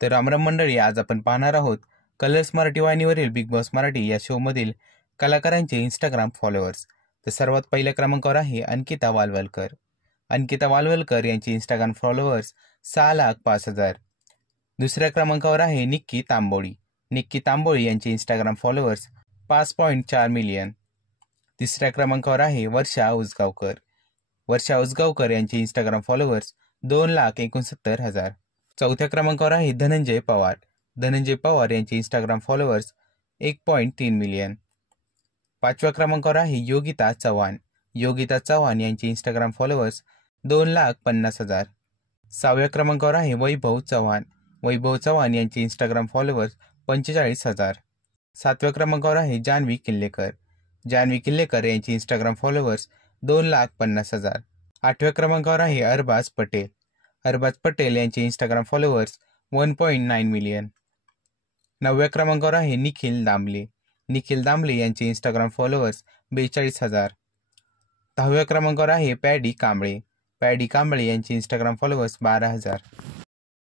तर रामराम मंडळी, आज आपण पाहणार आहोत कलर्स मराठी वाहिनीवरील बिग बॉस मराठी या शोमधील कलाकारांचे इंस्टाग्राम फॉलोअर्स. तर सर्वात पहिल्या क्रमांकावर आहे अंकिता वालवलकर. अंकिता वालवलकर यांचे इंस्टाग्राम फॉलोअर्स 6,05,000. दुसऱ्या क्रमांकावर आहे निक्की तांबोळी. निक्की तांबोळी यांचे इंस्टाग्राम फॉलोअर्स 5.4 मिलियन. तिसऱ्या क्रमांकावर आहे वर्षा उसगावकर. वर्षा उसगावकर यांचे इंस्टाग्राम फॉलोअर्स 2,69,000. चौथ्या क्रमांकावर आहे धनंजय पवार. धनंजय पवार यांचे इंस्टाग्राम फॉलोअर्स 1.3 मिलियन. पाचव्या क्रमांकावर आहे योगिता चव्हाण. योगिता चव्हाण यांचे इंस्टाग्राम फॉलोअर्स 2,50,000. सहाव्या क्रमांकावर आहे वैभव चव्हाण. वैभव चव्हाण यांचे इंस्टाग्राम फॉलोअर्स 45,000. सातव्या क्रमांकावर आहे जान्हवी किल्लेकर. जान्हवी किल्लेकर यांचे इंस्टाग्राम फॉलोअर्स 2,50,000. आठव्या क्रमांकावर आहे अरबाज पटेल. अरबाज पटेल यांचे इंस्टाग्राम फॉलोअर्स 1.9 मिलियन. नवव्या क्रमांकावर आहे निखिल दामले. निखिल दामले यांचे इंस्टाग्राम फॉलोअर्स 42,000. दहाव्या क्रमांकावर आहे पॅडी कांबळे. पॅडी कांबळे यांचे इंस्टाग्राम फॉलोअर्स 12,000.